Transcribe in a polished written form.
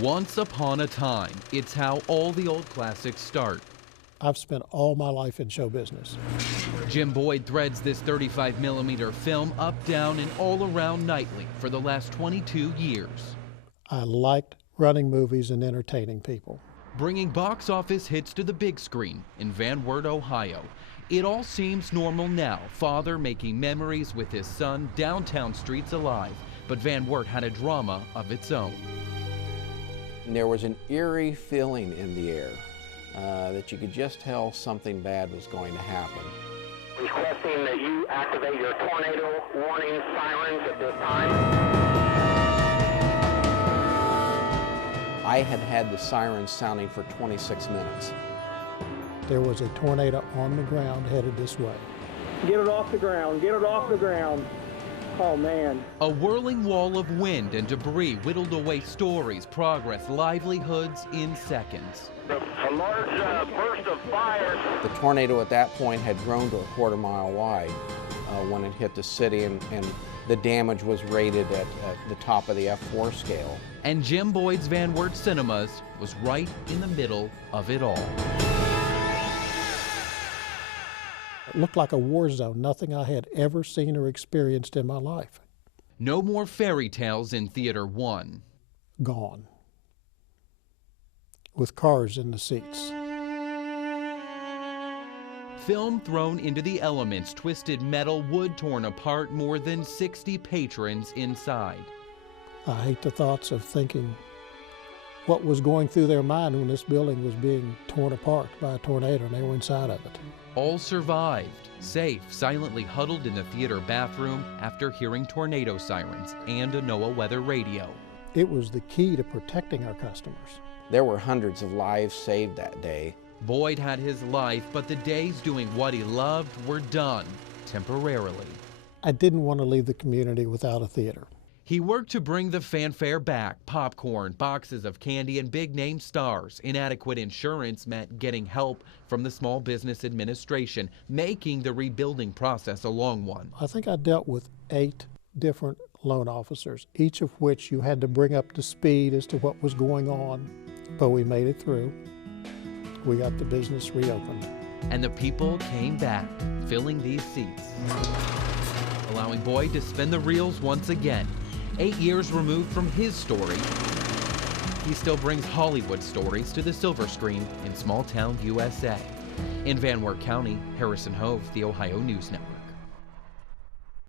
Once upon a time, it's how all the old classics start. I've spent all my life in show business. Jim Boyd threads this 35mm film up, down, and all around nightly for the last 22 years. I liked running movies and entertaining people. Bringing box office hits to the big screen in Wert, Ohio. It all seems normal now, father making memories with his son, downtown streets alive. But Wert had a drama of its own. There was an eerie feeling in the air that you could just tell something bad was going to happen. Requesting that you activate your tornado warning sirens at this time. I had had the sirens sounding for 26 minutes. There was a tornado on the ground headed this way. Get it off the ground, get it off the ground. Oh, man. A whirling wall of wind and debris whittled away stories, progress, livelihoods in seconds. A large burst of fire. The tornado at that point had grown to a quarter-mile wide when it hit the city, and the damage was rated at the top of the F4 scale. And Jim Boyd's Wert Cinemas was right in the middle of it all. It looked like a war zone, nothing I had ever seen or experienced in my life. No more fairy tales in Theater 1. Gone. With cars in the seats. Film thrown into the elements, twisted metal, wood torn apart, more than 60 patrons inside. I hate the thoughts of thinking what was going through their mind when this building was being torn apart by a tornado and they were inside of it. All survived, safe, silently huddled in the theater bathroom after hearing tornado sirens and a NOAA weather radio. It was the key to protecting our customers. There were hundreds of lives saved that day. Boyd had his life, but the days doing what he loved were done, temporarily. I didn't want to leave the community without a theater. He worked to bring the fanfare back. Popcorn, boxes of candy, and big-name stars. Inadequate insurance meant getting help from the Small Business Administration, making the rebuilding process a long one. I think I dealt with 8 different loan officers, each of which you had to bring up to speed as to what was going on. But we made it through. We got the business reopened. And the people came back, filling these seats, allowing Boyd to spin the reels once again. 8 years removed from his story, he still brings Hollywood stories to the silver screen in small-town USA. In Wert County, Harrison Hove, the Ohio News Network.